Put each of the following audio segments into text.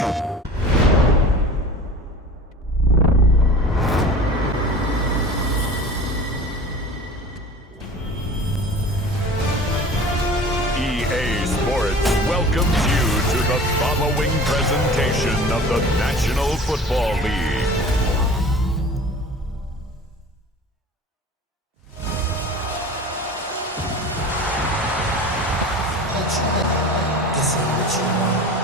EA Sports welcomes you to the following presentation of the National Football League. This ain't what you want.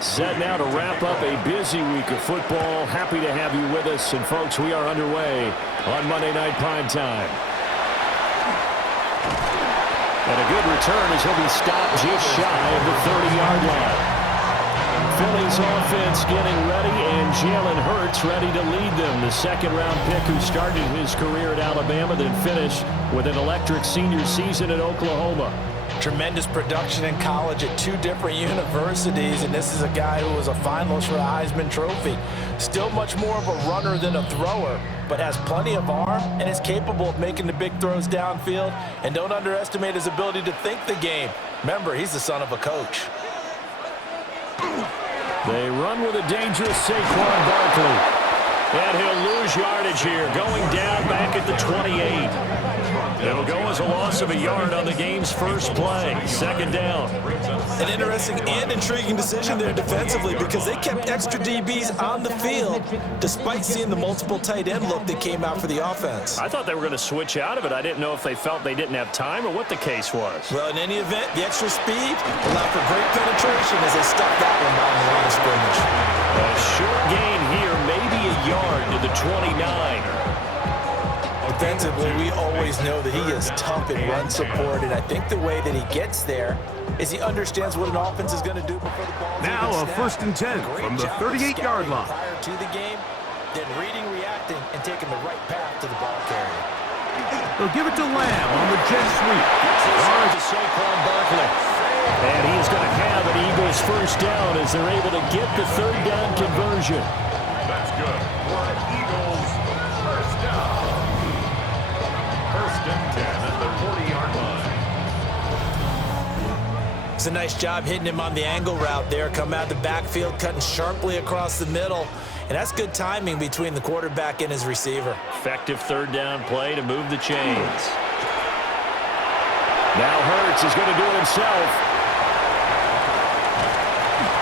Set now to wrap up a busy week of football. Happy to have you with us. And, folks, we are underway on Monday Night Primetime. And a good return as he'll be stopped just shy of the 30-yard line. Philly's offense getting ready, and Jalen Hurts ready to lead them. The second-round pick who started his career at Alabama, then finished with an electric senior season at Oklahoma. Tremendous production in college at two different universities, and this is a guy who was a finalist for the Heisman Trophy. Still much more of a runner than a thrower, but has plenty of arm and is capable of making the big throws downfield. And don't underestimate his ability to think the game. Remember, he's the son of a coach. They run with a dangerous Saquon Barkley. And he'll lose yardage here, going down back at the 28. It'll go as a loss of a yard on the game's first play. Second down. An interesting and intriguing decision there defensively, because they kept extra DBs on the field despite seeing the multiple tight end look that came out for the offense. I thought they were going to switch out of it. I didn't know if they felt they didn't have time or what the case was. Well, in any event, the extra speed allowed for great penetration as they stuffed that one down the line of scrimmage. A short gain here, maybe a yard to the 29. Defensively, we always know that he is tough in run support, and I think the way that he gets there is he understands what an offense is going to do before the ball. Now a 1st and 10 from the 38-yard line. Prior to the game, then reading, reacting, and taking the right path to the ball carrier. They'll give it to Lamb on the jet sweep. Large to Saquon Barkley. And he's going to have an Eagles first down as they're able to get the third down conversion. That's good for an Eagles first down. 1st and 10 at the 40-yard line. It's a nice job hitting him on the angle route there. Come out of the backfield, cutting sharply across the middle. And that's good timing between the quarterback and his receiver. Effective third down play to move the chains. Now Hurts is going to do it himself.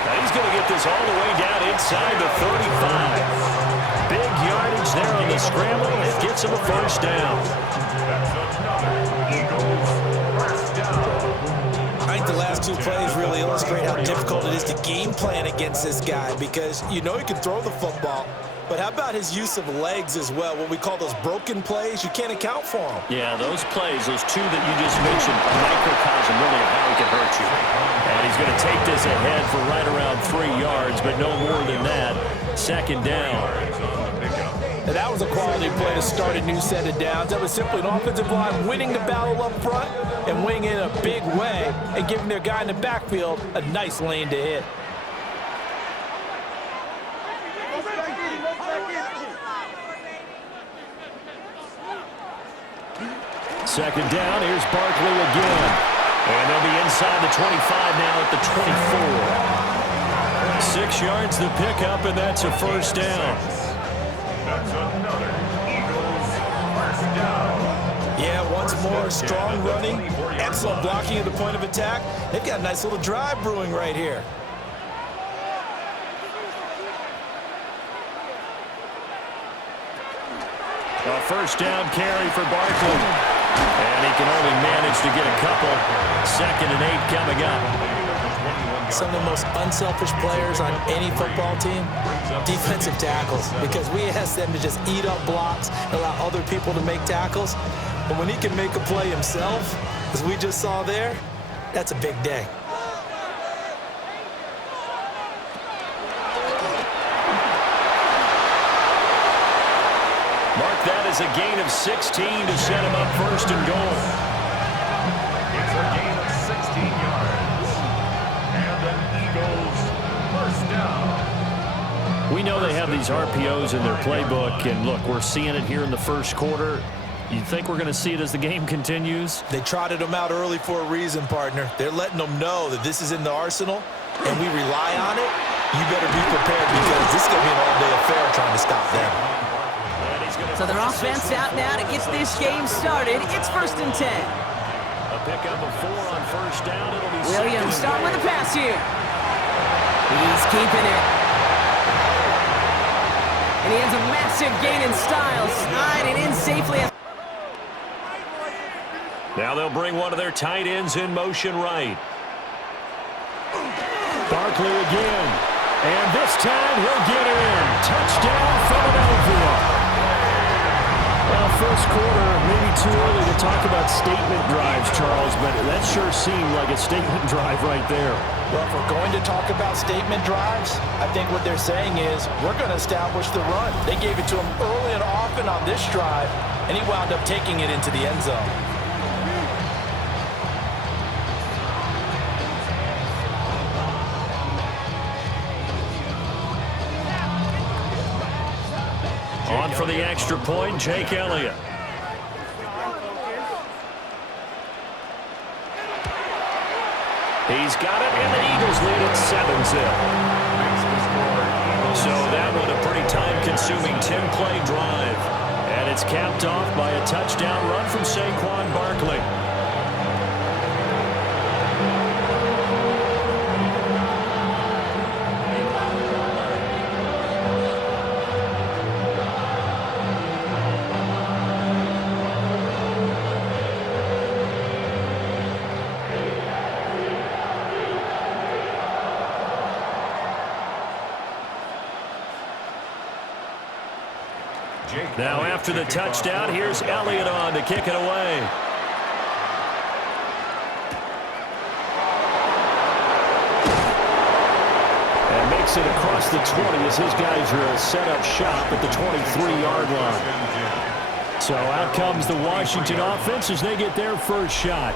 Now he's going to get this all the way down inside the 35. Big yardage there on the scramble. It gets him a first down. That's another Eagles first down. I think the last two plays really illustrate how difficult it is to game plan against this guy, because you know he can throw the football, but how about his use of legs as well? What we call those broken plays, you can't account for them. Yeah, those plays, those two that you just mentioned, a microcosm really of how he can hurt you. And he's going to take this ahead for right around 3 yards, but no more than that. Second down. And that was a quality play to start a new set of downs. That was simply an offensive line winning the battle up front and winning it in a big way and giving their guy in the backfield a nice lane to hit. Second down, here's Barkley again. And they'll be inside the 25 now at the 24. 6 yards the pickup, and that's a first down. That's another Eagles first down. Yeah, once more, strong running, excellent blocking at the point of attack. They've got a nice little drive brewing right here. A first down carry for Barkley. And he can only manage to get a couple. 2nd and 8 coming up. Some of the most unselfish players on any football team, defensive tackles, because we ask them to just eat up blocks and allow other people to make tackles. But when he can make a play himself, as we just saw there, that's a big day. has a gain of 16 to set him up first and goal. It's a gain of 16 yards. And the Eagles first down. We know they have these RPOs in their playbook, and look, we're seeing it here in the first quarter. You think we're going to see it as the game continues? They trotted them out early for a reason, partner. They're letting them know that this is in the arsenal, and we rely on it. You better be prepared because this is going to be an all-day affair trying to stop them. So their offense out now to get this game started. It's 1st and 10. A pickup of 4 on first down. It'll be Williams start with a pass here. He's keeping it. And he has a massive gain in style, sliding in safely. Now they'll bring one of their tight ends in motion right. Barkley again. And this time he'll get it in. Touchdown, Philadelphia. Well, first quarter, maybe too early to talk about statement drives, Charles, but that sure seemed like a statement drive right there. Well, if we're going to talk about statement drives, I think what they're saying is we're going to establish the run. They gave it to him early and often on this drive, and he wound up taking it into the end zone. On for the extra point, Jake Elliott. He's got it, and the Eagles lead at 7-zip. So that one a pretty time-consuming 10-play drive. And it's capped off by a touchdown run from Saquon Barkley. Now after the touchdown, here's Elliott on to kick it away. And makes it across the 20 as his guys are set up shop at the 23-yard line. So out comes the Washington offense as they get their first shot.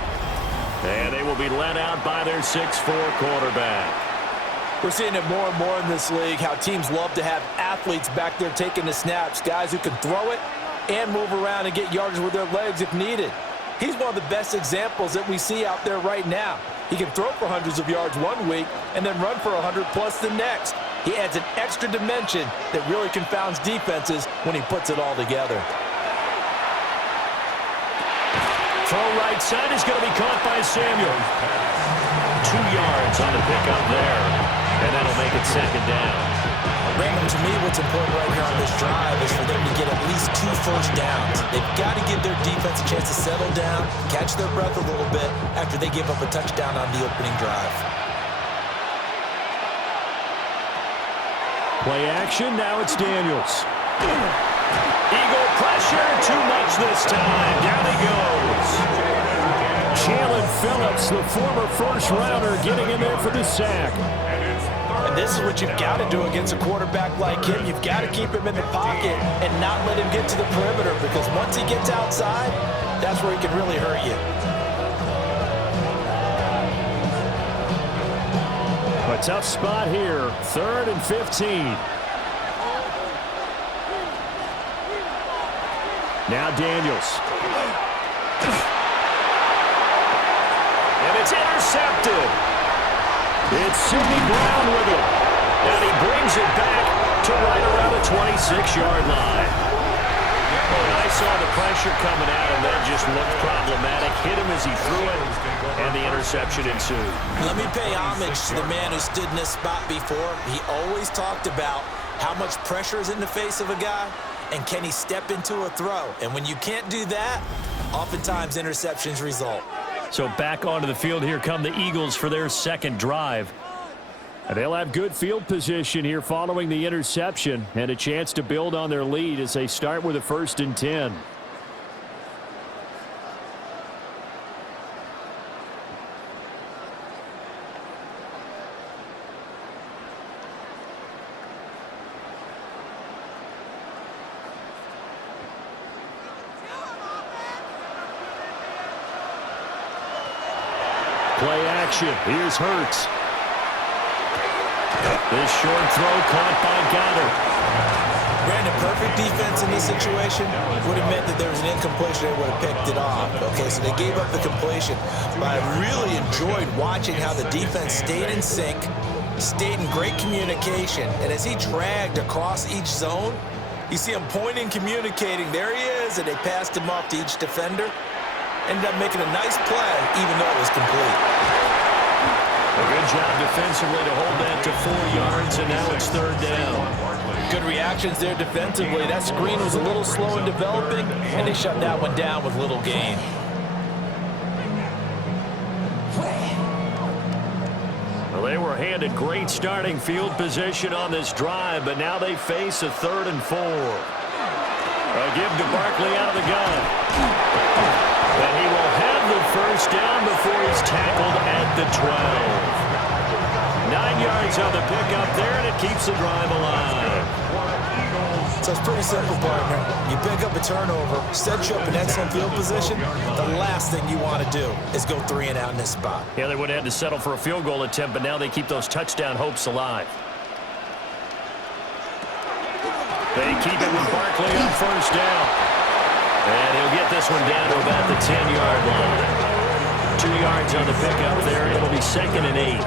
And they will be led out by their 6'4" quarterback. We're seeing it more and more in this league, how teams love to have athletes back there taking the snaps, guys who can throw it and move around and get yardage with their legs if needed. He's one of the best examples that we see out there right now. He can throw for hundreds of yards one week and then run for 100+ the next. He adds an extra dimension that really confounds defenses when he puts it all together. Throw right side is going to be caught by Samuel. 2 yards on the pickup there. And that'll make it second down. Raymond, to me, what's important right here on this drive is for them to get at least 2 first downs. They've got to give their defense a chance to settle down, catch their breath a little bit after they give up a touchdown on the opening drive. Play action, now it's Daniels. Eagle pressure, too much this time. Down he goes. Jalen Phillips, the former first-rounder, getting in there for the sack. And this is what you've got to do against a quarterback like him. You've got to keep him in the pocket and not let him get to the perimeter, because once he gets outside, that's where he can really hurt you. A tough spot here, 3rd and 15. Now Daniels. And it's intercepted. It's Sidney Brown with it. And he brings it back to right around the 26-yard line. And I saw the pressure coming at him. That just looked problematic. Hit him as he threw it, and the interception ensued. Let me pay homage to the man who stood in this spot before. He always talked about how much pressure is in the face of a guy, and can he step into a throw? And when you can't do that, oftentimes interceptions result. So back onto the field, here come the Eagles for their second drive. And they'll have good field position here following the interception and a chance to build on their lead as they start with a 1st and 10. Play action. Here's Hurts. This short throw caught by Goddard. Brandon, perfect defense in this situation would have meant that there was an incompletion. They would have picked it off. Okay, so they gave up the completion. But I really enjoyed watching how the defense stayed in sync, stayed in great communication. And as he dragged across each zone, you see him pointing, communicating. There he is, and they passed him off to each defender. Ended up making a nice play, even though it was complete. A good job defensively to hold that to 4 yards, and now it's 3rd down. Good reactions there defensively. That screen was a little slow in developing, and they shut that one down with little gain. Well, they were handed great starting field position on this drive, but now they face a 3rd and 4. A give to Barkley out of the gun. And he will have the first down before he's tackled at the 12. 9 yards on the pickup there, and it keeps the drive alive. So it's pretty simple, partner. You pick up a turnover, set you up in excellent field position. The last thing you want to do is go 3 and out in this spot. Yeah, they would have had to settle for a field goal attempt, but now they keep those touchdown hopes alive. They keep it with Barkley on first down. And he'll get this one down to about the 10-yard line. 2 yards on the pickup there, and it'll be 2nd and 8.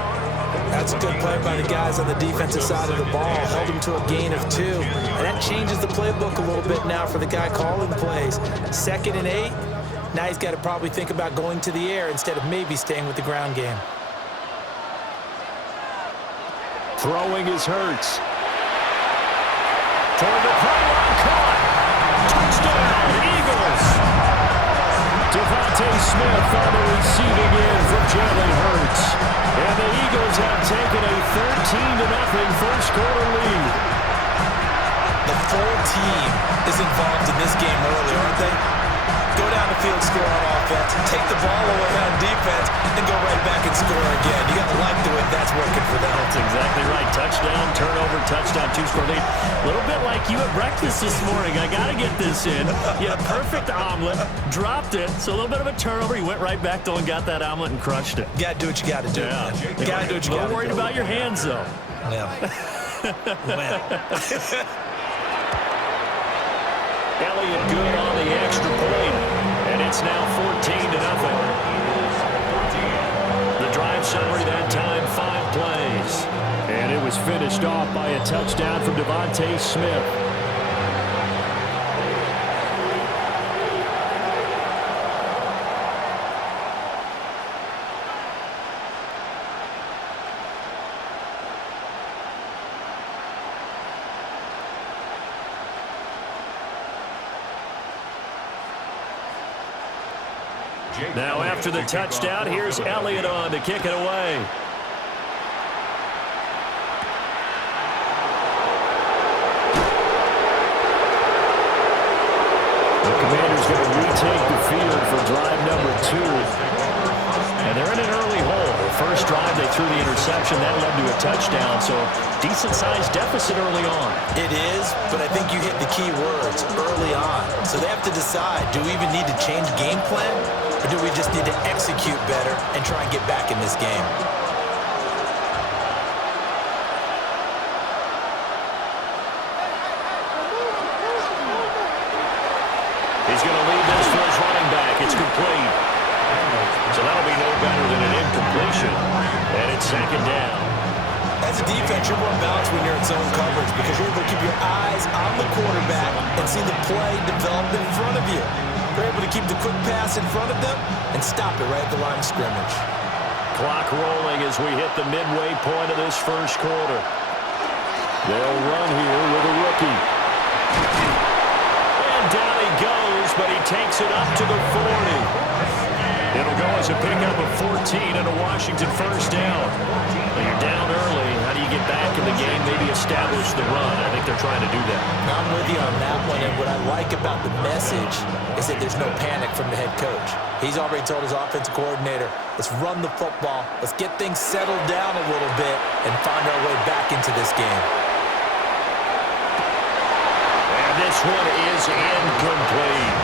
That's a good play by the guys on the defensive side of the ball. Held him to a gain of 2. And that changes the playbook a little bit now for the guy calling plays. 2nd and 8. Now he's got to probably think about going to the air instead of maybe staying with the ground game. Throwing is Hurts. Toward the pylon, caught. Touchdown, Eagles. Devontae Smith on the receiving end for Jalen Hurts. And the Eagles have taken a 13-0 first-quarter lead. The full team is involved in this game early, aren't they? Go down the field, score on offense, take the ball away on defense, and go right back and score again. You got to like the way that's working for them. That's exactly right. Touchdown, turnover, touchdown, 2-score lead. A little bit like you at breakfast this morning. I got to get this in. You had a perfect omelet, dropped it, so a little bit of a turnover. You went right back, though, and got that omelet and crushed it. You got to do what you got to do. Yeah. You got to do what you got to do. A little worried about your hands, though. Yeah. Well. Elliott good on the extra point, and it's now 14-0. The drive summary that time, 5 plays. And it was finished off by a touchdown from Devontae Smith. Now after the touchdown, here's Elliott on to kick it away. The Commanders going to retake the field for drive number 2. And they're in an early hole. The first drive, they threw the interception. That led to a touchdown, so decent-sized deficit early on. It is, but I think you hit the key words, early on. So they have to decide, do we even need to change game plan? Or do we just need to execute better and try and get back in this game? He's going to lead this for his running back. It's complete. So that'll be no better than an incompletion. And it's 2nd down. As a defense, you're more balanced when you're in zone coverage because you're able to keep your eyes on the quarterback and see the play develop in front of you. You're able to keep the quick pass in front of them and stop it right at the line of scrimmage. Clock rolling as we hit the midway point of this first quarter. They'll run here with a rookie. And down he goes, but he takes it up to the 40. It'll go as a pickup of 14 and a Washington first down. When you're down early, how do you get back in the game, maybe establish the run? I think they're trying to do that. I'm with you on that one, and what I like about the message is that there's no panic from the head coach. He's already told his offensive coordinator, let's run the football, let's get things settled down a little bit and find our way back into this game. And this one is incomplete.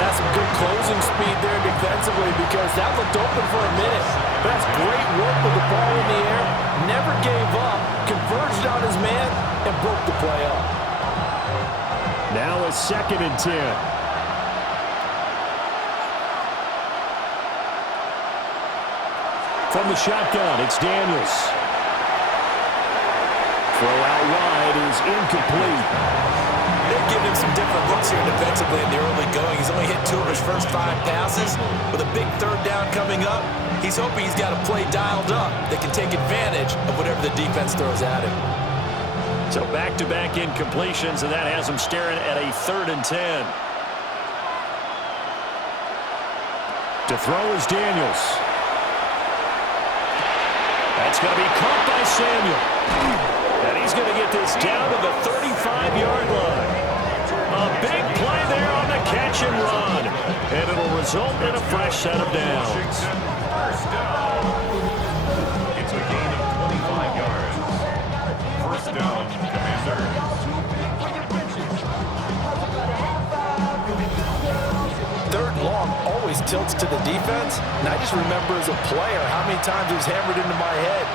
That's some good closing speed there defensively because that looked open for a minute. That's great work with the ball in the air. Never gave up, converged on his man, and broke the play up. Now a 2nd and 10. From the shotgun, it's Daniels. Throw out wide is incomplete. They're giving him some different looks here defensively in the early going. He's only hit 2 of his first 5 passes. With a big 3rd down coming up, he's hoping he's got a play dialed up that can take advantage of whatever the defense throws at him. So back-to-back incompletions, and that has him staring at a 3rd and 10. To throw is Daniels. That's going to be caught by Samuel. And he's going to get this down to the 35-yard line. A big play there on the catch and run. And it'll result in a fresh set of downs. First down. It's a gain of 25 yards. First down, Commanders. Third long always tilts to the defense, and I just remember as a player how many times it was hammered into my head.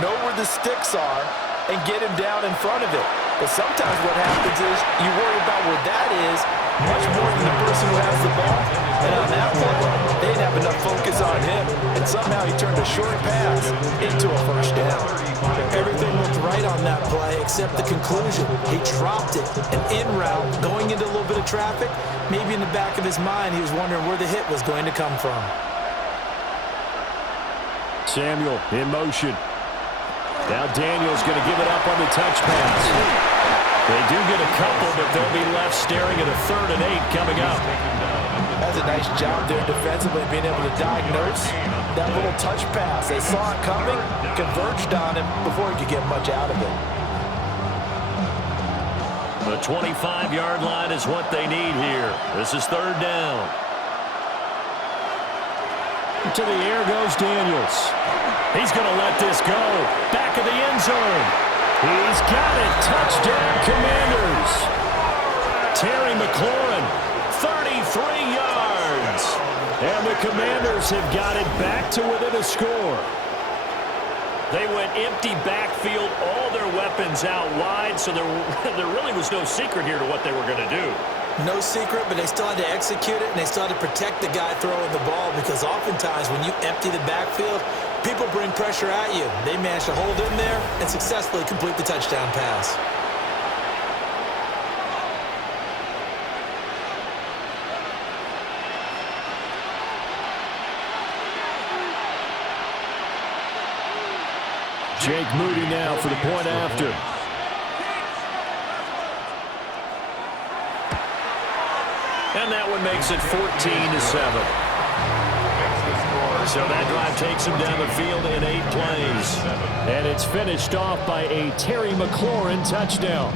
Know where the sticks are and get him down in front of it. But sometimes what happens is you worry about where that is much more than the person who has the ball. And on that play, they didn't have enough focus on him, and somehow he turned a short pass into a first down. Everything looked right on that play except the conclusion. He dropped it, an in route, going into a little bit of traffic. Maybe in the back of his mind, he was wondering where the hit was going to come from. Samuel in motion. Now Daniels going to give it up on the touch pass. They do get a couple, but they'll be left staring at a 3rd and 8 coming up. That's a nice job there defensively, being able to diagnose that little touch pass. They saw it coming, converged on him before he could get much out of it. The 25-yard line is what they need here. This is 3rd down. To the air goes Daniels. He's going to let this go. Back of the end zone. He's got it. Touchdown, Commanders. Terry McLaurin, 33 yards. And the Commanders have got it back to within a score. They went empty backfield, all their weapons out wide, so there really was no secret here to what they were going to do. No secret, but they still had to execute it, and they still had to protect the guy throwing the ball because oftentimes when you empty the backfield, people bring pressure at you. They managed to hold in there and successfully complete the touchdown pass. Jake Moody now for the point after. And that one makes it 14-7. So that drive takes him down the field in 8 plays. And it's finished off by a Terry McLaurin touchdown.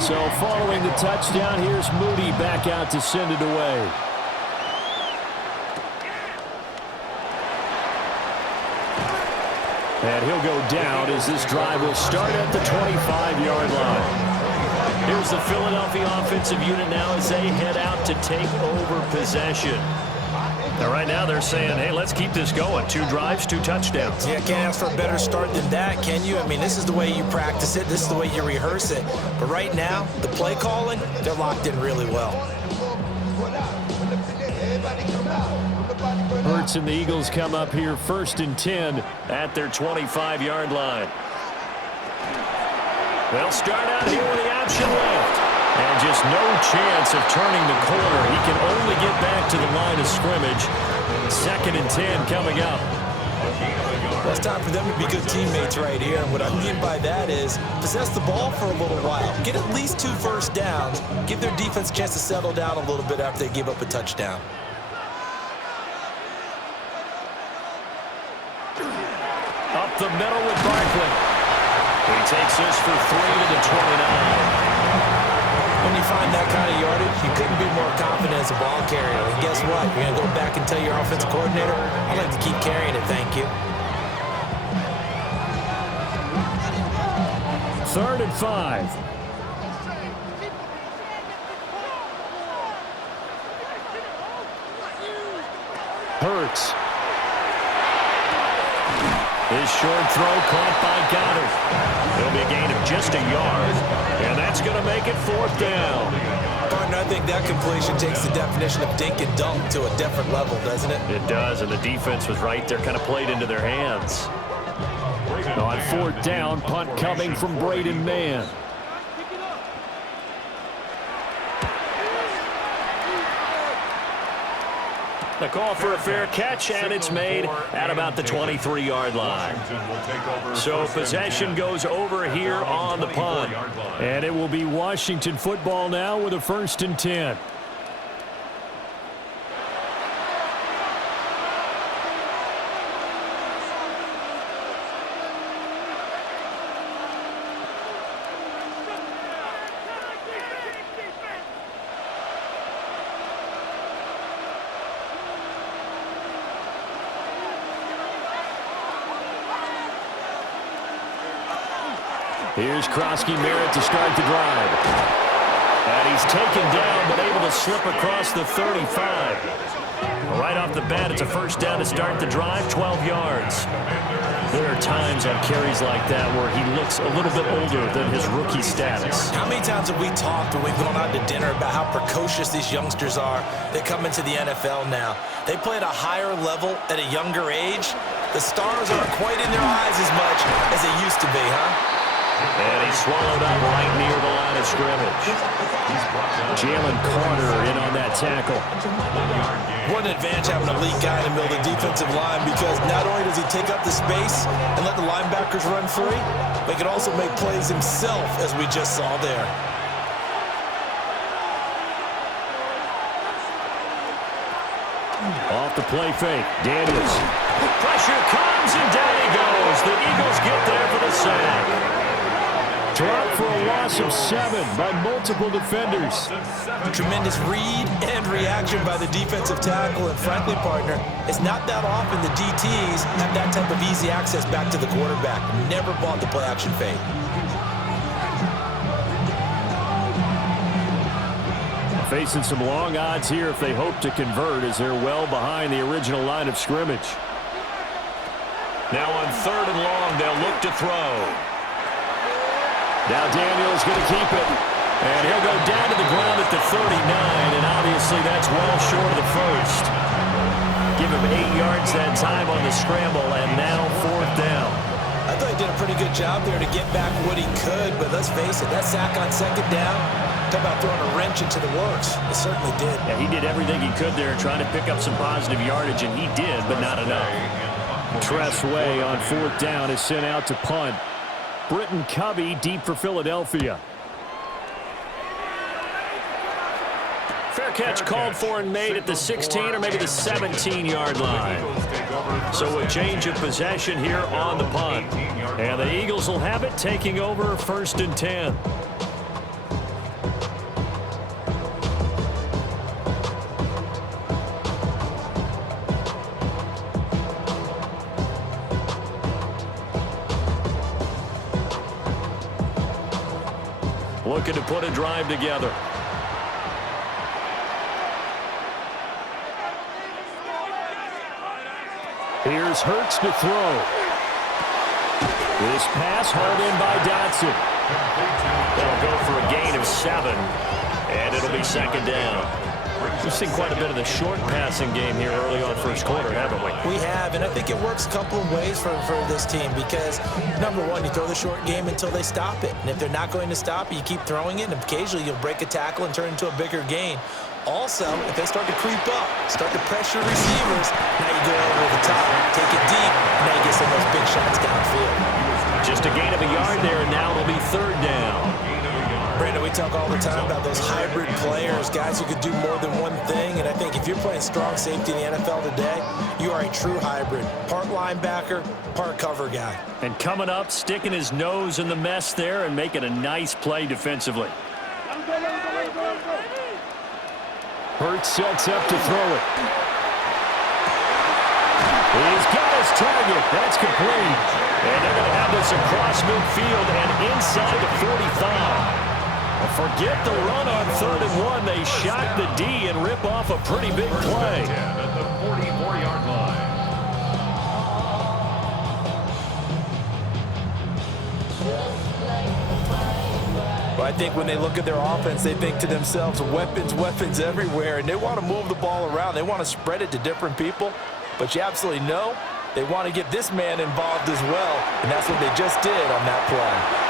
So following the touchdown, here's Moody back out to send it away. And he'll go down as this drive will start at the 25-yard line. Here's the Philadelphia offensive unit now as they head out to take over possession. Now, right now they're saying, hey, let's keep this going. 2 drives, 2 touchdowns. Yeah, can't ask for a better start than that, can you? I mean, this is the way you practice it. This is the way you rehearse it. But right now, the play calling, they're locked in really well. Hurts and the Eagles come up here 1st and 10 at their 25-yard line. They'll start out here with the option left. And just no chance of turning the corner. He can only get back to the line of scrimmage. 2nd and 10 coming up. Well, it's time for them to be good teammates right here. And what I mean by that is possess the ball for a little while. Get at least 2 first downs. Give their defense a chance to settle down a little bit after they give up a touchdown. the middle with Barkley. He takes this for 3 to the 29. When you find that kind of yardage, you couldn't be more confident as a ball carrier. And guess what? You're going to go back and tell your offensive coordinator, I'd like to keep carrying it, thank you. 3rd and 5. Hurts. His short throw caught by Goddard. It'll be a gain of just a yard, and that's going to make it 4th down. Partner, I think that completion takes the definition of dink and dunk to a different level, doesn't it? It does, and the defense was right there, kind of played into their hands. On 4th down, punt coming from Braden Mann. The call for a fair catch, and it's made at about the 23-yard line. So possession goes over here on the punt. And it will be Washington football now with a 1st and 10. Here's Krosky-Merritt to start the drive. And he's taken down, but able to slip across the 35. Right off the bat, it's a 1st down to start the drive, 12 yards. There are times on carries like that where he looks a little bit older than his rookie status. How many times have we talked when we've gone out to dinner about how precocious these youngsters are that come into the NFL now? They play at a higher level at a younger age. The stars aren't quite in their eyes as much as they used to be, huh? And he's swallowed up right near the line of scrimmage. Jalen Carter in on that tackle. What an advantage having a elite guy in the middle of the defensive line, because not only does he take up the space and let the linebackers run free, but he can also make plays himself, as we just saw there. Off the play fake, Daniels. Pressure comes, and down he goes. The Eagles get there for the sack. Dropped for a loss of 7 by multiple defenders. Tremendous read and reaction by the defensive tackle, and frankly, partner, it's not that often the DTs have that type of easy access back to the quarterback. Never bought the play-action fake. Facing some long odds here if they hope to convert, as they're well behind the original line of scrimmage. Now on 3rd and long, they'll look to throw. Now Daniels going to keep it. And he'll go down to the ground at the 39, and obviously that's well short of the 1st. Give him 8 yards that time on the scramble, and now 4th down. I thought he did a pretty good job there to get back what he could, but let's face it, that sack on 2nd down, talk about throwing a wrench into the works. It certainly did. Yeah, he did everything he could there, trying to pick up some positive yardage, and he did, but not enough. Tress Way on 4th down is sent out to punt. Britton Covey deep for Philadelphia. Fair catch called for and made at the 16 or maybe the 17-yard line. So a change of possession here on the punt. And the Eagles will have it, taking over 1st and 10. Looking to put a drive together. Here's Hurts to throw. This pass hauled in by Dotson. They'll go for a gain of 7, and it'll be 2nd down. We've seen quite a bit of the short passing game here early on 1st quarter, haven't we? We have, and I think it works a couple of ways for this team, because, number one, you throw the short game until they stop it. And if they're not going to stop it, you keep throwing it, and occasionally you'll break a tackle and turn it into a bigger gain. Also, if they start to creep up, start to pressure receivers, now you go over the top, take it deep, and now you get some of those big shots downfield. Just a gain of a yard there, and now it'll be 3rd down. Brandon, we talk all the time about those hybrid players, guys who could do more than one thing. And I think if you're playing strong safety in the NFL today, you are a true hybrid. Part linebacker, part cover guy. And coming up, sticking his nose in the mess there and making a nice play defensively. Hurts sets up to throw it. He's got his target. That's complete. And they're going to have this across midfield and inside the 45. Forget the run on 3rd and 1. They shock the D and rip off a pretty big play. At the 44-yard line. Well, I think when they look at their offense, they think to themselves, weapons, weapons everywhere, and they want to move the ball around. They want to spread it to different people, but you absolutely know they want to get this man involved as well, and that's what they just did on that play.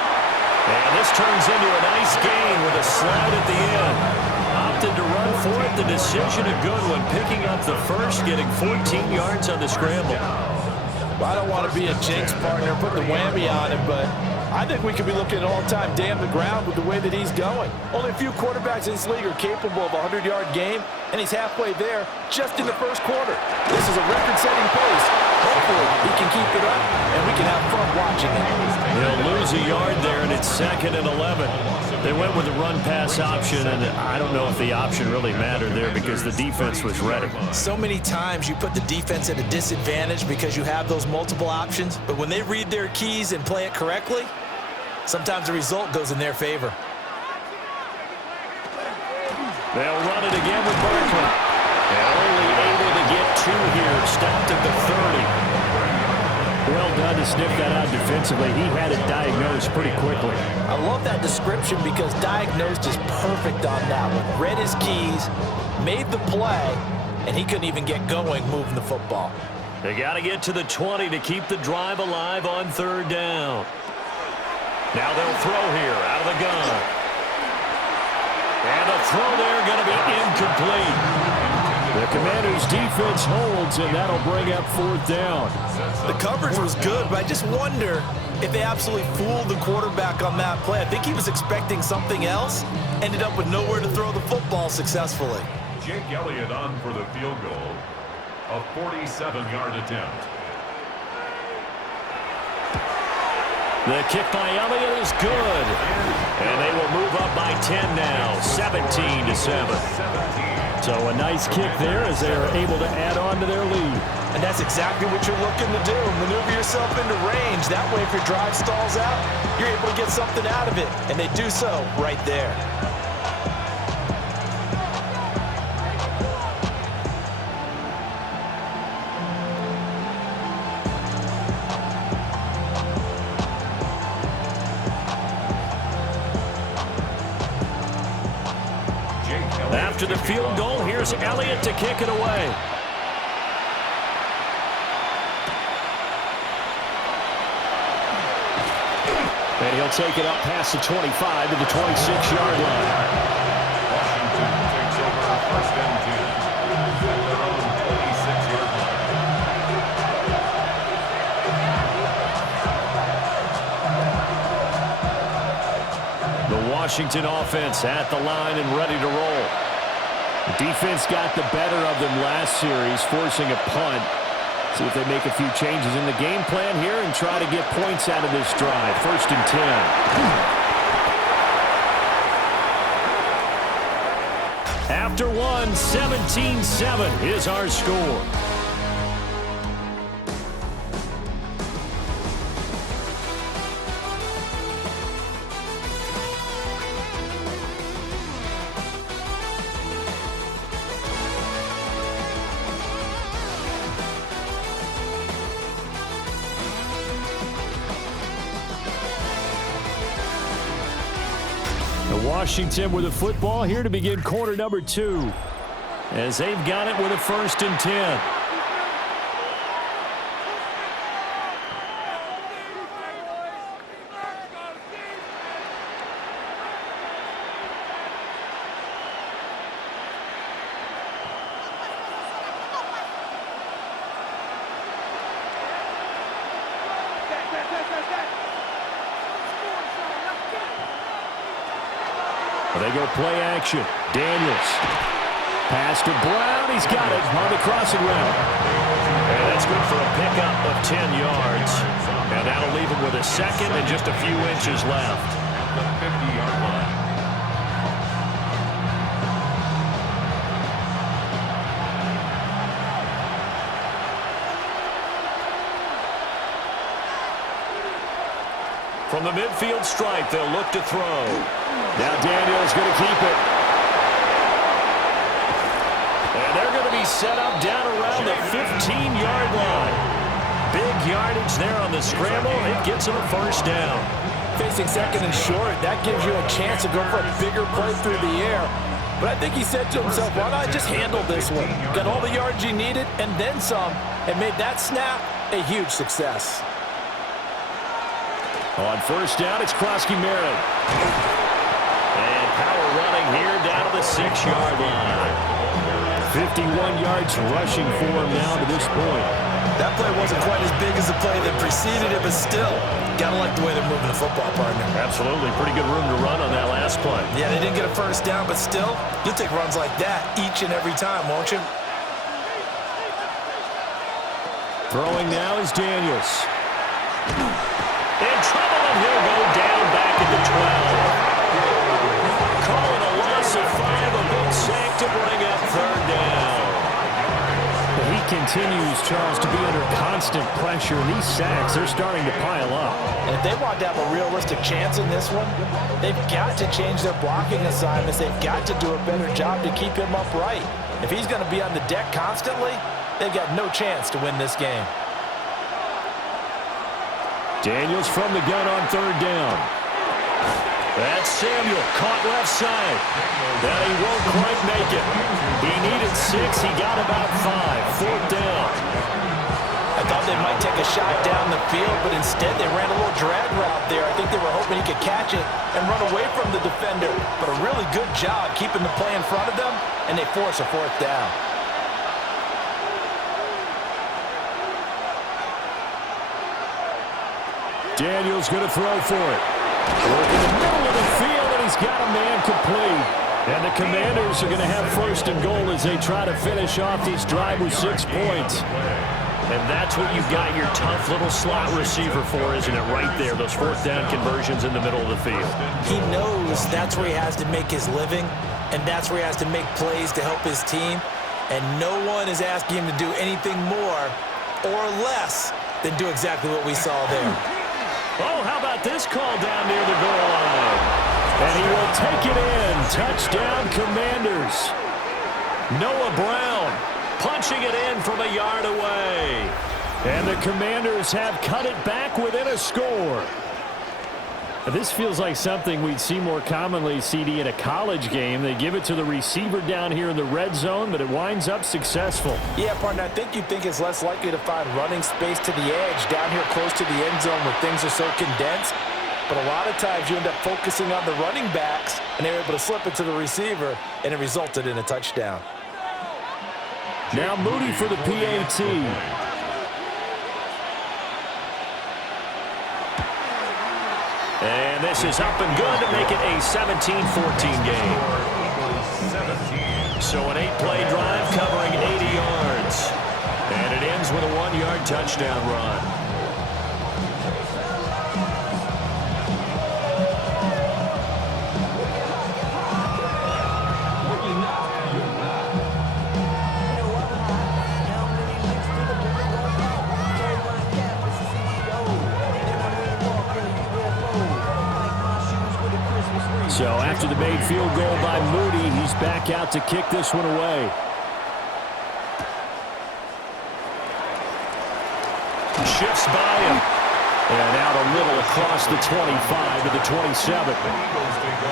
And this turns into a nice gain with a slide at the end. Opted to run for it. The decision a good one. Picking up the first, getting 14 yards on the scramble. Well, I don't want to be a jinx partner, put the whammy on him, but I think we could be looking at all-time damn the ground with the way that he's going. Only a few quarterbacks in this league are capable of a 100-yard game, and he's halfway there just in the first quarter. This is a record-setting pace. Hopefully, he can keep it up, and we can have fun watching it. They'll lose a yard there, and it's 2nd and 11. They went with the run-pass option, and I don't know if the option really mattered there because the defense was ready. So many times you put the defense at a disadvantage because you have those multiple options, but when they read their keys and play it correctly, sometimes the result goes in their favor. They'll run it again with Barkley. They're only able to get 2 here. Stopped at the 30. Well done to sniff that out defensively. He had it diagnosed pretty quickly. I love that description because diagnosed is perfect on that one. Read his keys, made the play, and he couldn't even get going moving the football. They got to get to the 20 to keep the drive alive on 3rd down. Now they'll throw here out of the gun. And the throw there going to be incomplete. The Commanders' defense holds, and that'll bring up 4th down. The coverage was good, but I just wonder if they absolutely fooled the quarterback on that play. I think he was expecting something else, ended up with nowhere to throw the football successfully. Jake Elliott on for the field goal. A 47-yard attempt. The kick by Elliott is good. And they will move up by 10 now, 17-7. So a nice kick there as they are able to add on to their lead. And that's exactly what you're looking to do. Maneuver yourself into range. That way, if your drive stalls out, you're able to get something out of it. And they do so right there. After the field goal, here's Elliott to kick it away. And he'll take it up past the 25 to the 26-yard line. Washington takes over 1st and 10 at their own 26-yard line. The Washington offense at the line and ready to roll. The defense got the better of them last series, forcing a punt. See if they make a few changes in the game plan here and try to get points out of this drive. 1st and 10. After one, 17-7 is our score. Washington with a football here to begin quarter number 2 as they've got it with a 1st and 10. They go play action. Daniels. Pass to Brown. He's got it on the crossing route. And that's good for a pickup of 10 yards. And that'll leave him with a second and just a few inches left. The 50-yard line. From the midfield stripe, they'll look to throw. Now Daniels going to keep it. And they're going to be set up down around the 15-yard line. Big yardage there on the scramble. It gets him a first down. Facing second and short, that gives you a chance to go for a bigger play through the air. But I think he said to himself, why not just handle this one? Got all the yards he needed and then some, and made that snap a huge success. On first down, it's Krosky-Merritt. And power running here down to the 6-yard line. 51 yards rushing for him now to this point. That play wasn't quite as big as the play that preceded it, but still, gotta like the way they're moving the football, partner. Absolutely. Pretty good room to run on that last play. Yeah, they didn't get a first down, but still, you'll take runs like that each and every time, won't you? Throwing now is Daniels. In trouble, and he'll go down back at the 12. Calling a loss of 5, a big sack to bring up third down. He continues, Charles, to be under constant pressure, and these sacks are starting to pile up. And if they want to have a realistic chance in this one, they've got to change their blocking assignments. They've got to do a better job to keep him upright. If he's going to be on the deck constantly, they've got no chance to win this game. Daniels from the gun on third down. That's Samuel, caught left side. That he won't quite make it. He needed 6, he got about 5. Fourth down. I thought they might take a shot down the field, but instead they ran a little drag route there. I think they were hoping he could catch it and run away from the defender. But a really good job keeping the play in front of them, and they force a fourth down. Daniels going to throw for it. Work in the middle of the field, and he's got a man complete. And the Commanders are going to have first and goal as they try to finish off this drive with 6 points. And that's what you've got your tough little slot receiver for, isn't it? Right there, those fourth down conversions in the middle of the field. He knows that's where he has to make his living, and that's where he has to make plays to help his team. And no one is asking him to do anything more or less than do exactly what we saw there. Oh, how about this call down near the goal line? And he will take it in. Touchdown, Commanders. Noah Brown punching it in from a yard away. And the Commanders have cut it back within a score. This feels like something we'd see more commonly, CD, in a college game. They give it to the receiver down here in the red zone, but it winds up successful. Yeah, partner, I think you think it's less likely to find running space to the edge down here close to the end zone where things are so condensed. But a lot of times you end up focusing on the running backs, and they're able to slip it to the receiver, and it resulted in a touchdown. Now Moody for the PAT. And this is up and good to make it a 17-14 game. So an 8-play drive covering 80 yards. And it ends with a 1-yard touchdown run. So after the made field goal by Moody, he's back out to kick this one away. Shifts by him. And out a little across the 25 to the 27.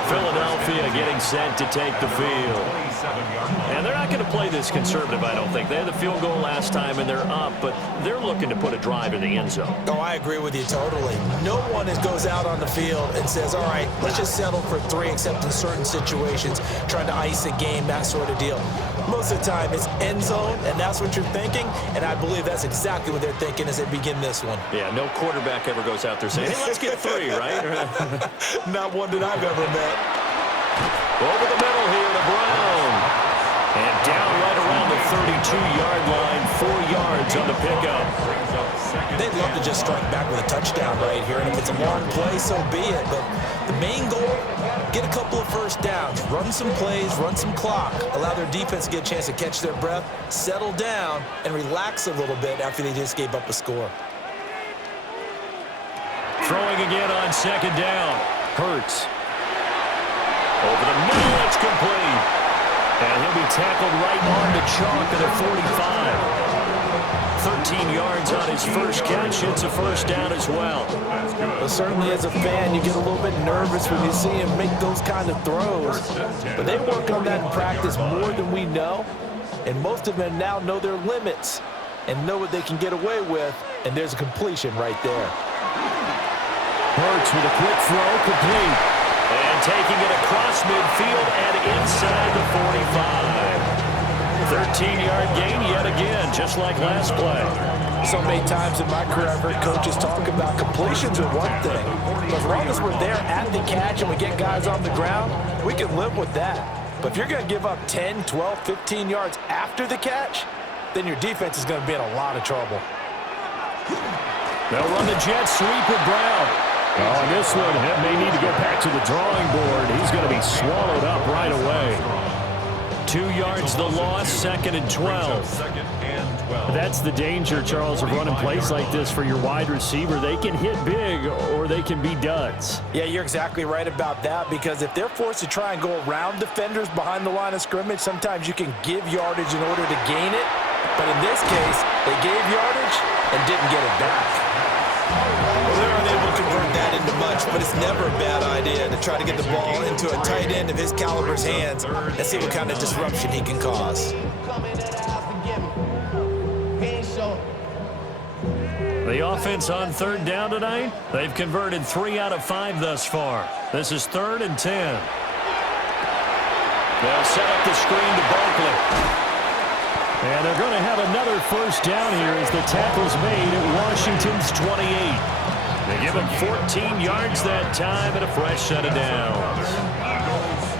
Philadelphia getting set to take the field. And they're not going to play this conservative, I don't think. They had the field goal last time, and they're up, but they're looking to put a drive in the end zone. Oh, I agree with you totally. No one goes out on the field and says, all right, let's just settle for 3, except in certain situations, trying to ice a game, that sort of deal. Most of the time, it's end zone, and that's what you're thinking, and I believe that's exactly what they're thinking as they begin this one. Yeah, no quarterback ever goes out there saying, hey, let's get 3, right? Not one that I've ever met. Over the middle here to Brown. And down right around the 32-yard line, 4 yards on the pickup. They'd love to just strike back with a touchdown right here, and if it's a long play, so be it. But the main goal, get a couple of first downs, run some plays, run some clock, allow their defense to get a chance to catch their breath, settle down, and relax a little bit after they just gave up a score. Throwing again on second down. Hurts. Over the middle, it's complete. And he'll be tackled right on the chalk of the 45. 13 yards on his first catch. It's a first down as well. Well, certainly as a fan, you get a little bit nervous when you see him make those kind of throws. But they work on that in practice more than we know. And most of them now know their limits and know what they can get away with. And there's a completion right there. Hurts with a quick throw, complete. And taking it across midfield and inside the 45. 13-yard gain yet again, just like last play. So many times in my career, I've heard coaches talk about completions are one thing. But as long as we're there at the catch and we get guys on the ground, we can live with that. But if you're going to give up 10, 12, 15 yards after the catch, then your defense is going to be in a lot of trouble. They'll run the jet sweep with Brown. Oh, and this one may need to go back to the drawing board. He's going to be swallowed up right away. 2 yards the loss, 2nd and 12. That's the danger, Charles, of running plays like this for your wide receiver. They can hit big or they can be duds. Yeah, you're exactly right about that, because if they're forced to try and go around defenders behind the line of scrimmage, sometimes you can give yardage in order to gain it. But in this case, they gave yardage and didn't get it back. Well, they aren't able to convert that into much, but it's never a bad idea to try to get the ball into a tight end of his caliber's hands and see what kind of disruption he can cause. The offense on 3rd down tonight, they've converted 3 out of 5 thus far. This is 3rd and 10. They'll set up the screen to Barkley. And they're going to have another first down here as the tackle's made at Washington's 28. They give him 14 yards that time and a fresh set of downs.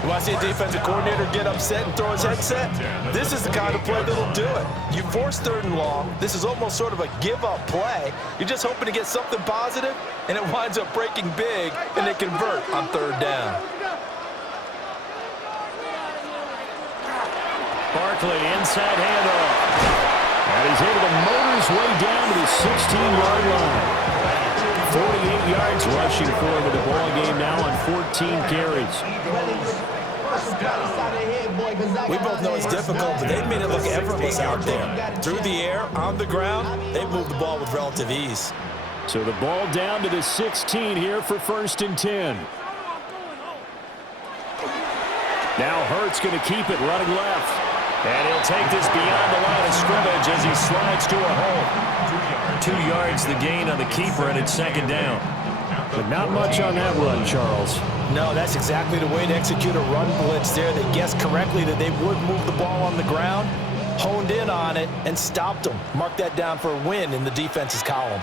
You want to see a defensive coordinator get upset and throw his headset? This is the kind of play that'll do it. You force 3rd and long. This is almost sort of a give-up play. You're just hoping to get something positive, and it winds up breaking big, and they convert on 3rd down. Barkley, inside handoff. And he's able to motor his way down to the 16-yard line. 48 yards rushing for him in the ball game now on 14 carries. We both know it's difficult, but they've made it look effortless out there. Through the air, on the ground, they've moved the ball with relative ease. So the ball down to the 16 here for 1st and 10. Now Hurts going to keep it running left. And he'll take this beyond the line of scrimmage as he slides to a hole. 2 yards the gain on the keeper, and it's 2nd down. But not much on that run, Charles. No, that's exactly the way to execute a run blitz there. They guessed correctly that they would move the ball on the ground, honed in on it, and stopped them. Mark that down for a win in the defense's column.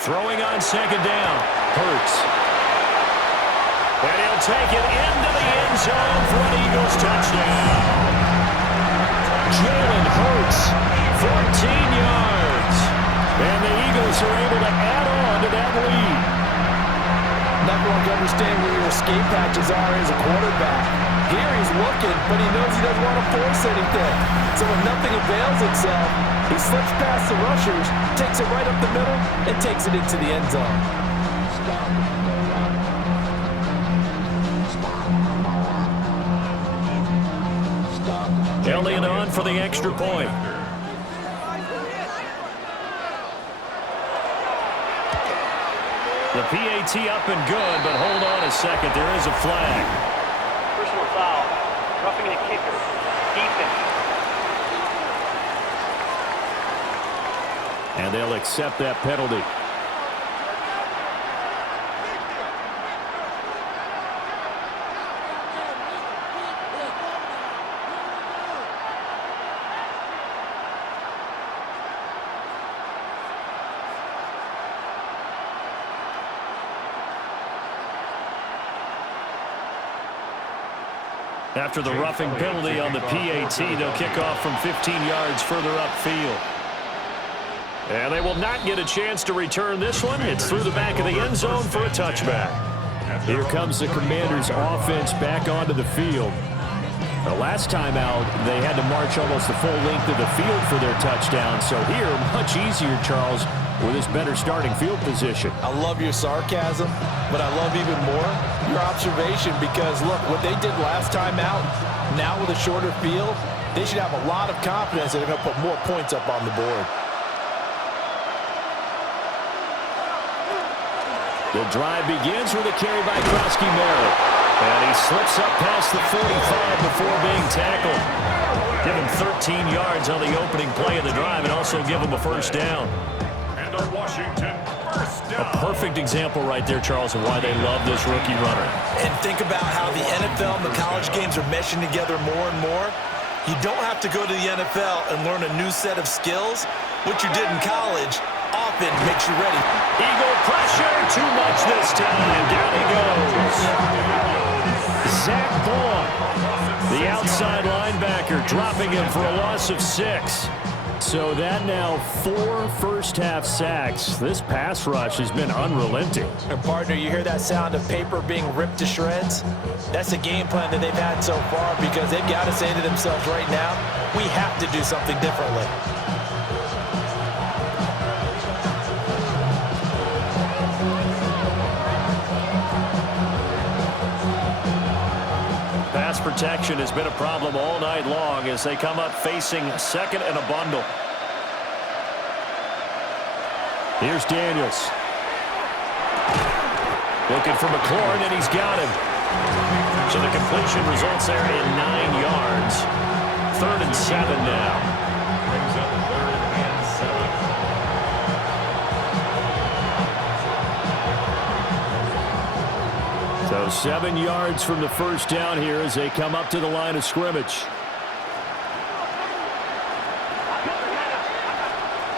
Throwing on 2nd down. Hurts. And he'll take it into the end zone for an Eagles touchdown. Jalen Hurts, 14 yards. And the Eagles are able to add on to that lead. Everyone can understand where your escape hatches are as a quarterback. Here he's looking, but he knows he doesn't want to force anything. So when nothing avails itself, he slips past the rushers, takes it right up the middle, and takes it into the end zone. Elliott on for the extra point. The PAT up and good, but hold on a second. There is a flag. Personal foul. Roughing the kicker. Defense. And they'll accept that penalty. After the roughing penalty on the PAT, they'll kick off from 15 yards further upfield. And they will not get a chance to return this one. It's through the back of the end zone for a touchback. Here comes the Commanders' offense back onto the field. The last time out, they had to march almost the full length of the field for their touchdown. So here, much easier, Charles, with this better starting field position. I love your sarcasm, but I love even more your observation because, look, what they did last time out, now with a shorter field, they should have a lot of confidence that they're going to put more points up on the board. The drive begins with a carry by Krosky-Merritt. And he slips up past the 45 before being tackled. Give him 13 yards on the opening play of the drive and also give him a first down. And a Washington first down. A perfect example right there, Charles, of why they love this rookie runner. And think about how the NFL and the college games are meshing together more and more. You don't have to go to the NFL and learn a new set of skills. What you did in college often makes you ready. Eagle pressure, too much this time. Down he goes. Zach Bourne, the outside linebacker, dropping him for a loss of 6. So that now 4 first-half sacks. This pass rush has been unrelenting. And partner, you hear that sound of paper being ripped to shreds? That's the game plan that they've had so far because they've got to say to themselves right now, we have to do something differently. Pass protection has been a problem all night long as they come up facing second and a bundle. Here's Daniels. Looking for McLaurin, and he's got him. So the completion results there in 9 yards. 3rd and 7 now. Brings up 3rd and 7. So 7 yards from the first down here as they come up to the line of scrimmage.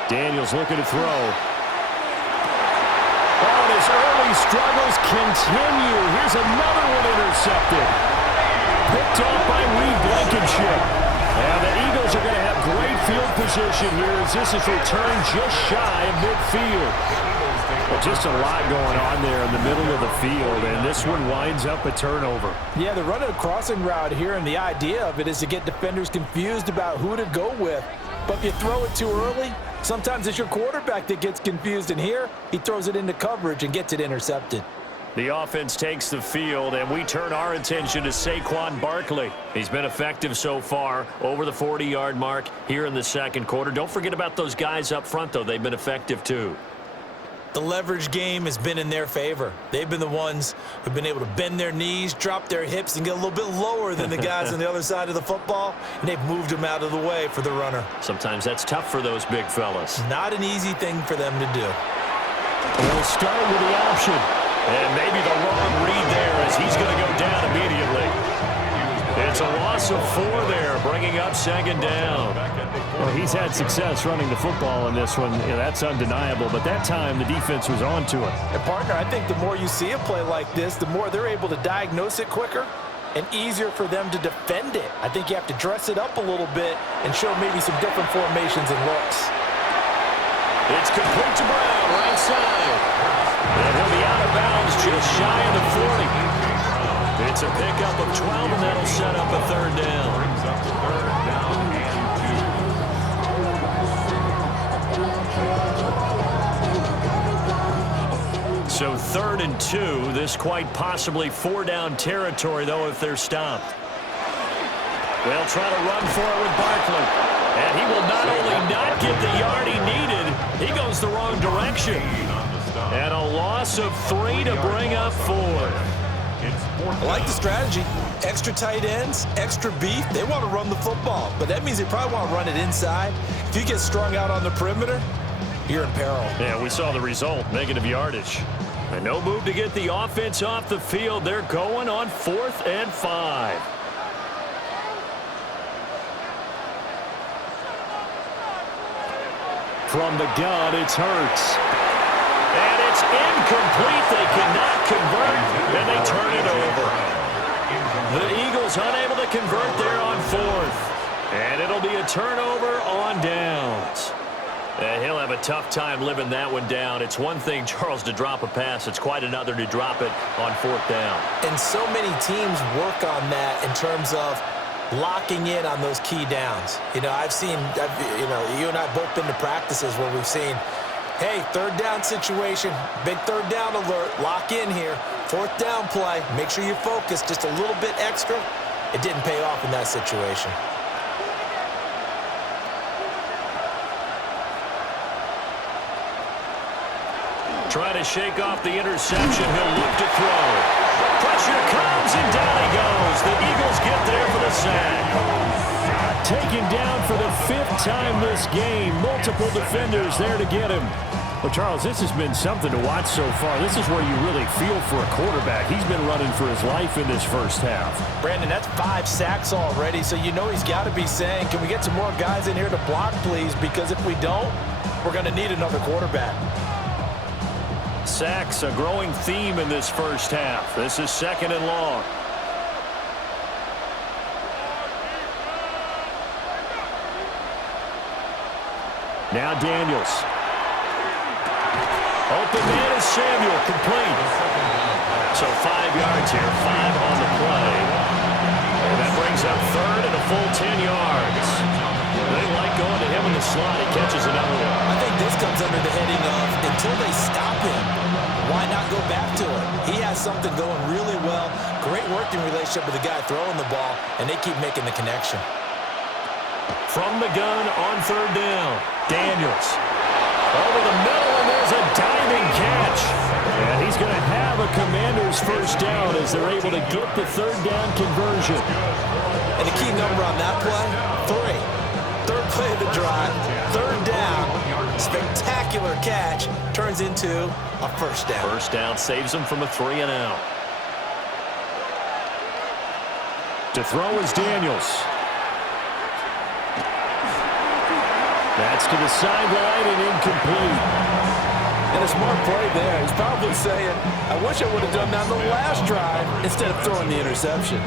Daniels looking to throw. Oh, his early struggles continue. Here's another one intercepted. Picked off by Reed Blankenship. And the Eagles are going to have great field position here as this is returned just shy of midfield. Well, just a lot going on there in the middle of the field, and this one winds up a turnover. Yeah, they're running a crossing route here, and the idea of it is to get defenders confused about who to go with. But if you throw it too early, sometimes it's your quarterback that gets confused, and here he throws it into coverage and gets it intercepted. The offense takes the field, and we turn our attention to Saquon Barkley. He's been effective so far, over the 40-yard mark here in the second quarter. Don't forget about those guys up front, though. They've been effective, too. The leverage game has been in their favor. They've been the ones who've been able to bend their knees, drop their hips, and get a little bit lower than the guys on the other side of the football, and they've moved them out of the way for the runner. Sometimes that's tough for those big fellas. Not an easy thing for them to do. We'll start with the option. And maybe the wrong read there as he's going to go down immediately. It's a loss of 4 there, bringing up second down. Well, he's had success running the football in this one. Yeah, that's undeniable, but that time the defense was on to it. And partner, I think the more you see a play like this, the more they're able to diagnose it quicker and easier for them to defend it. I think you have to dress it up a little bit and show maybe some different formations and looks. It's complete to Brown, right side. And he'll be out of bounds just shy of the 40. It's a pickup of 12, and that'll set up a 3rd down. Brings up 3rd down and 2. So 3rd and 2. This quite possibly 4-down territory, though, if they're stopped. They'll try to run for it with Barkley. And he will not only not get the yard he needed, he goes the wrong direction. And a loss of 3 to bring up 4. I like the strategy. Extra tight ends, extra beef. They want to run the football, but that means they probably want to run it inside. If you get strung out on the perimeter, you're in peril. Yeah, we saw the result, negative yardage. And no move to get the offense off the field. They're going on 4th and 5. From the gun, it's Hurts. And it's incomplete. They cannot convert, and they turn it over. The Eagles unable to convert there on fourth. And it'll be a turnover on downs. He'll have a tough time living that one down. It's one thing, Charles, to drop a pass. It's quite another to drop it on fourth down. And so many teams work on that in terms of locking in on those key downs. You know, you and I both been to practices where we've seen, hey, third down situation, big third down alert, lock in here, fourth down play, make sure you're focused just a little bit extra. It didn't pay off in that situation. Trying to shake off the interception. He'll look to throw. Pressure comes, and down he goes. The Eagles get there for the sack. Taken down for the 5th time this game. Multiple defenders there to get him. Well, Charles, this has been something to watch so far. This is where you really feel for a quarterback. He's been running for his life in this first half. Brandon, that's 5 sacks already, so you know he's got to be saying, can we get some more guys in here to block, please? Because if we don't, we're going to need another quarterback. Sacks, a growing theme in this first half. This is 2nd and long. Now Daniels. Open man is Samuel, complete. So 5 yards here, 5 on the play. And that brings up 3rd and a full 10 yards. They like going to him in the slot. He catches another one. I think this comes under the heading of, until they stop him, why not go back to it? He has something going really well. Great working relationship with the guy throwing the ball, and they keep making the connection. From the gun on 3rd down, Daniels. Over the middle, and there's a diving catch. And he's going to have a Commander's first down as they're able to get the 3rd down conversion. And the key number on that play, 3. 3rd play of the drive, 3rd down, spectacular catch, turns into a first down. First down saves him from a 3-and-out. To throw is Daniels. That's to the sideline and incomplete. And a smart play there. He's probably saying, I wish I would have done that on the last drive instead of throwing the interception.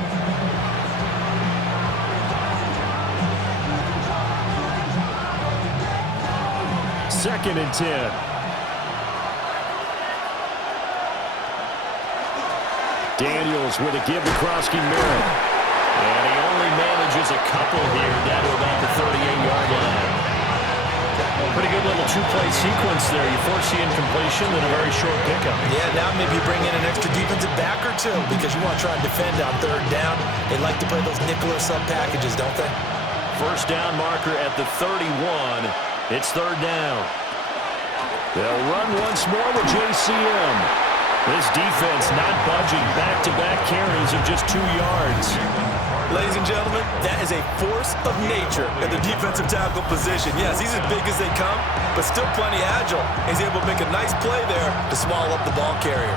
Second and 10. Daniels with a give to Krosky Merritt. And he only manages a couple here down to about the 38-yard line. Pretty good little 2-play sequence there. You force the incompletion, then a very short pickup. Yeah, now maybe you bring in an extra defensive back or two because you want to try and defend on 3rd down. They like to play those nickel or sub packages, don't they? First down marker at the 31. It's 3rd down. They'll run once more with JCM. This defense not budging. Back-to-back carries of just 2 yards. Ladies and gentlemen, that is a force of nature in the defensive tackle position. Yes, he's as big as they come, but still plenty agile. He's able to make a nice play there to swallow up the ball carrier.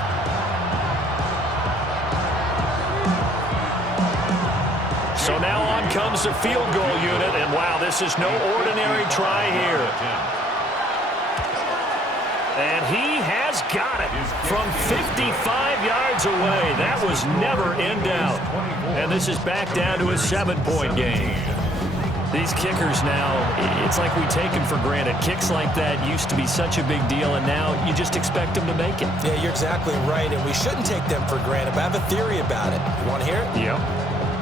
So now on comes the field goal unit, and wow, this is no ordinary try here. And he has got it from 55 yards away. That was never in doubt. And this is back down to a 7-point game. These kickers now, it's like we take them for granted. Kicks like that used to be such a big deal, and now you just expect them to make it. Yeah, you're exactly right, and we shouldn't take them for granted, but I have a theory about it. You want to hear it? Yep.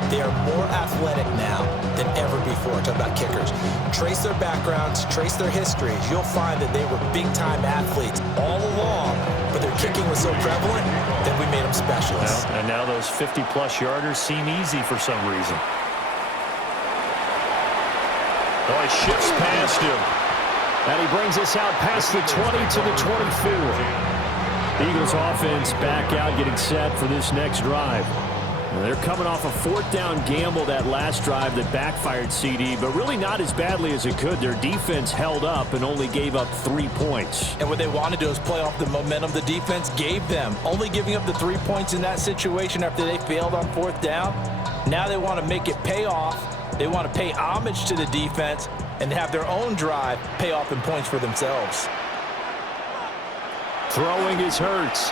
They are more athletic now than ever before. Talk about kickers. Trace their backgrounds, trace their histories. You'll find that they were big-time athletes all along, but their kicking was so prevalent that we made them specialists. Well, and now those 50-plus yarders seem easy for some reason. Oh, he shifts past him. And he brings us out past the 20 to the 24. Eagles offense back out, getting set for this next drive. And they're coming off a 4th down gamble that last drive that backfired CD, but really not as badly as it could. Their defense held up and only gave up 3 points. And what they want to do is play off the momentum the defense gave them. Only giving up the 3 points in that situation after they failed on 4th down. Now they want to make it pay off. They want to pay homage to the defense and have their own drive pay off in points for themselves. Throwing is Hurts.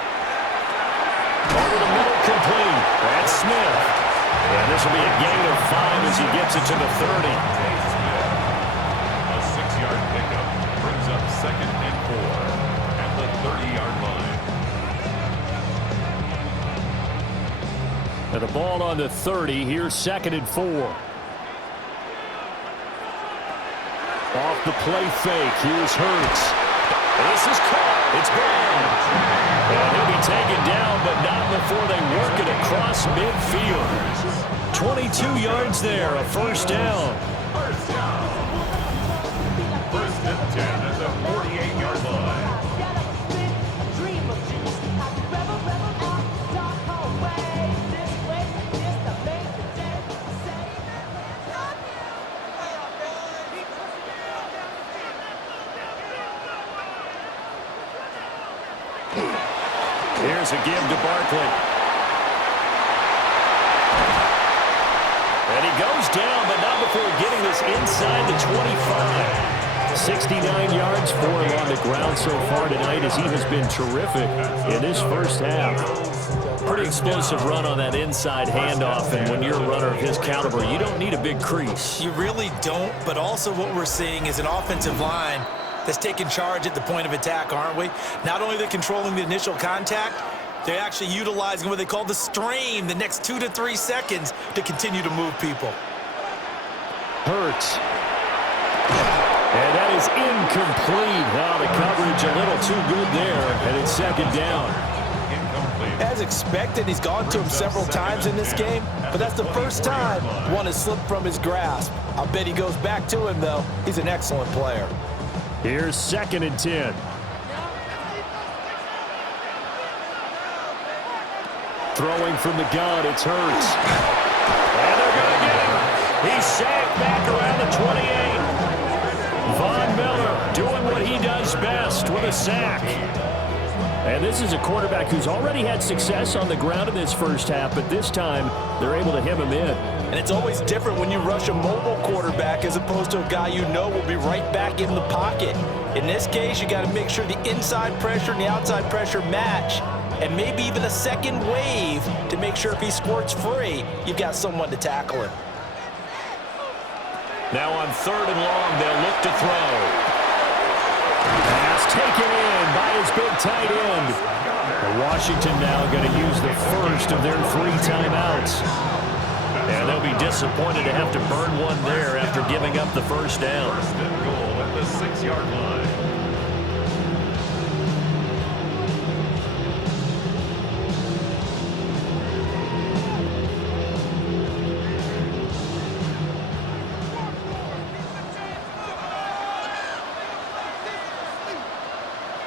Over the middle, complete. That's Smith. And This will be a gain of 5 as he gets it to the 30. A 6-yard pickup brings up 2nd and 4 at the 30-yard line. And the ball on the 30. Here's 2nd and 4. Off the play fake. Here's Hurts. This is caught. It's gone. And he'll be taken down, but not before they work it across midfield. 22 yards there, a first down. First down. 1st and 10 at the 48-yard line. Here's a give to Barkley. And he goes down, but not before getting this inside the 25. 69 yards for him on the ground so far tonight as he has been terrific in this first half. Pretty explosive run on that inside handoff, and when you're a runner of his caliber, you don't need a big crease. You really don't, but also what we're seeing is an offensive line that's taking charge at the point of attack, aren't we? Not only they're controlling the initial contact, they're actually utilizing what they call the strain, the next 2 to 3 seconds to continue to move people. Hurts. And that is incomplete. Now the coverage a little too good there, and it's 2nd down. As expected, he's gone to him several times in this game, but that's the first time one has slipped from his grasp. I'll bet he goes back to him, though. He's an excellent player. Here's 2nd and 10. Throwing from the gun, it's Hurts. And they're going to get him. He's sacked back around the 28. Von Miller doing what he does best with a sack. And this is a quarterback who's already had success on the ground in this first half, but this time they're able to hem him in. And it's always different when you rush a mobile quarterback as opposed to a guy you know will be right back in the pocket. In this case, you got to make sure the inside pressure and the outside pressure match, and maybe even a second wave to make sure if he squirts free, you've got someone to tackle him. Now on 3rd and long, they'll look to throw. Pass taken in by his big tight end. And Washington now going to use the first of their 3 timeouts. And they'll be disappointed to have to burn one there after giving up the first down. 1st and goal at the 6-yard line.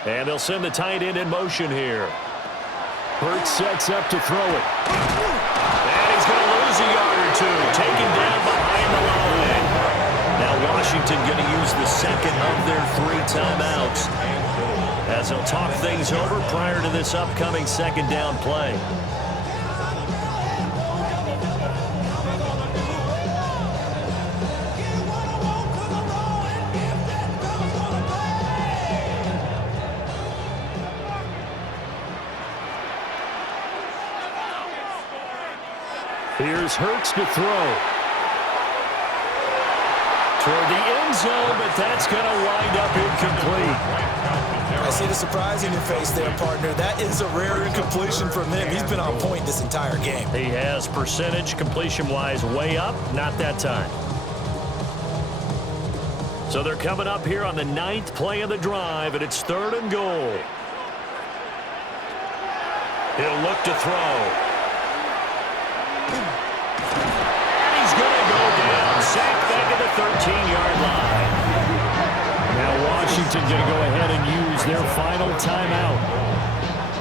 And they'll send the tight end in motion here. Hurts sets up to throw it. And he's going to lose a yard or 2. Taken down behind the line. Now Washington going to use the second of their 3 timeouts as they'll talk things over prior to this upcoming 2nd down play. Here's Hurts to throw. Toward the end zone, but that's going to wind up incomplete. I see the surprise in your face there, partner. That is a rare incompletion from him. He's been on point this entire game. He has percentage completion-wise way up, not that time. So they're coming up here on the 9th play of the drive, and it's 3rd and goal. He'll look to throw. And he's going to go down, sacked back at the 13-yard line. Now Washington going to go ahead and use their final timeout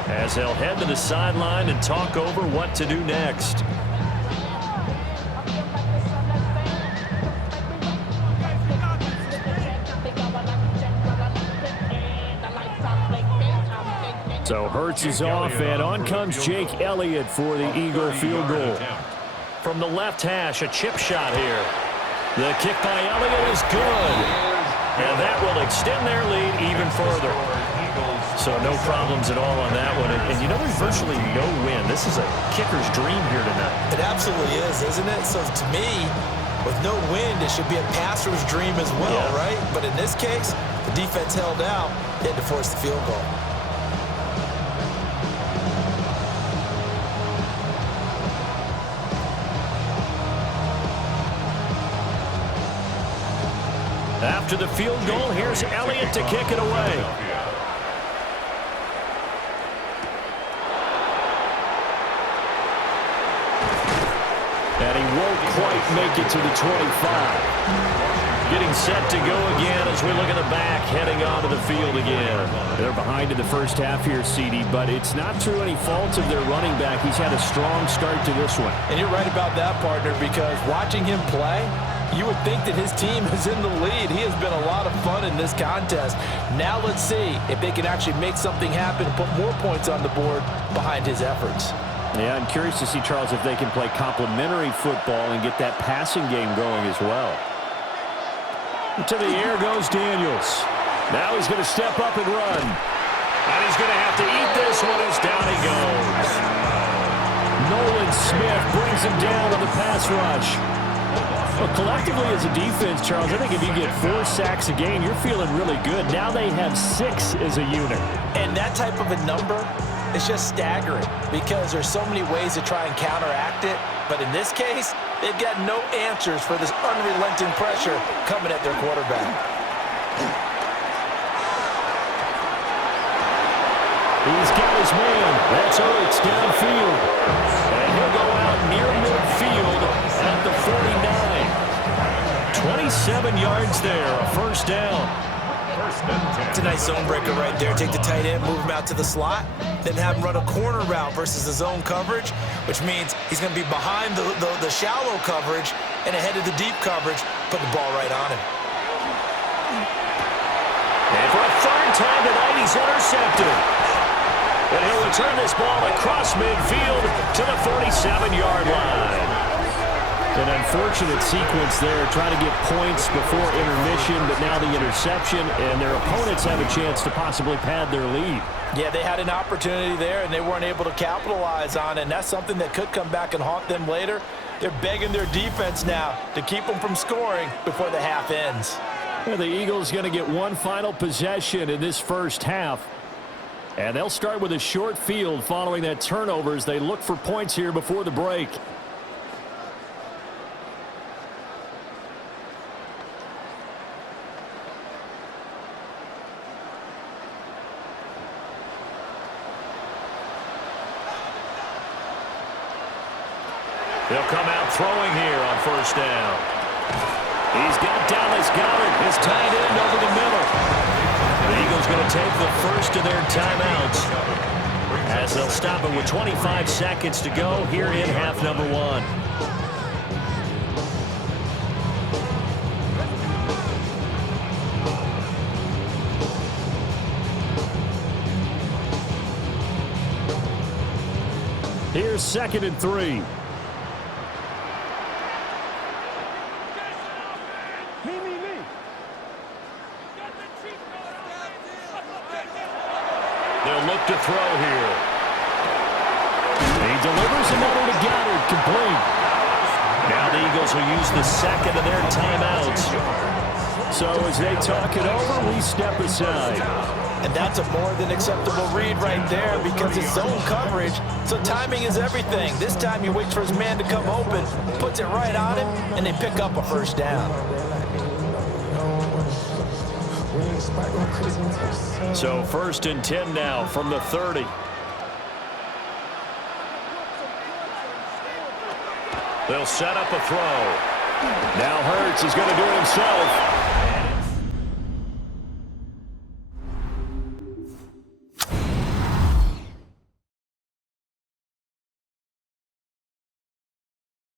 as they'll head to the sideline and talk over what to do next. So Hurts is off, and on comes Jake Elliott for the Eagle field goal. From the left hash, a chip shot here. The kick by Elliott is good. And that will extend their lead even further. So no problems at all on that one. And you know, there's virtually no win. This is a kicker's dream here tonight. It absolutely is, isn't it? So to me, with no wind, it should be a passer's dream as well, right? But in this case, the defense held out. They had to force the field goal. After the field goal, here's Elliott to kick it away. And he won't quite make it to the 25. Getting set to go again as we look at the back, heading onto the field again. They're behind in the first half here, CD, but it's not through any fault of their running back. He's had a strong start to this one. And you're right about that, partner, because watching him play, you would think that his team is in the lead. He has been a lot of fun in this contest. Now let's see if they can actually make something happen and put more points on the board behind his efforts. Yeah, I'm curious to see, Charles, if they can play complementary football and get that passing game going as well. To the air goes Daniels. Now he's going to step up and run. And he's going to have to eat this one as down he goes. Nolan Smith brings him down on the pass rush. Well, collectively as a defense, Charles, I think if you get 4 sacks a game, you're feeling really good. Now they have 6 as a unit. And that type of a number is just staggering because there's so many ways to try and counteract it. But in this case, they've got no answers for this unrelenting pressure coming at their quarterback. He's got his man. That's Hurts downfield. And he'll go out near midfield at the 49. 27 yards there, a first down. It's a nice zone breaker right there. Take the tight end, move him out to the slot, then have him run a corner route versus the zone coverage, which means he's going to be behind the shallow coverage and ahead of the deep coverage, put the ball right on him. And for a third time tonight, he's intercepted. And he'll return this ball across midfield to the 47-yard line. An unfortunate sequence there, trying to get points before intermission, but now the interception, and their opponents have a chance to possibly pad their lead. Yeah, they had an opportunity there, and they weren't able to capitalize on it, and that's something that could come back and haunt them later. They're begging their defense now to keep them from scoring before the half ends. Well, the Eagles going to get one final possession in this first half, and they'll start with a short field following that turnover as they look for points here before the break. They'll come out throwing here on first down. He's got Dallas Goedert, his tight end over the middle. The Eagles going to take the first of their timeouts as they'll stop it with 25 seconds to go here in half number 1. Here's 2nd and 3. They'll look to throw here. He delivers another to Goddard, complete. Now the Eagles will use the second of their timeouts. So as they talk it over, we step aside. And that's a more than acceptable read right there because it's zone coverage, so timing is everything. This time he waits for his man to come open, puts it right on him, and they pick up a first down. So 1st and 10 now from the 30. They'll set up a throw. Now Hurts is going to do it himself.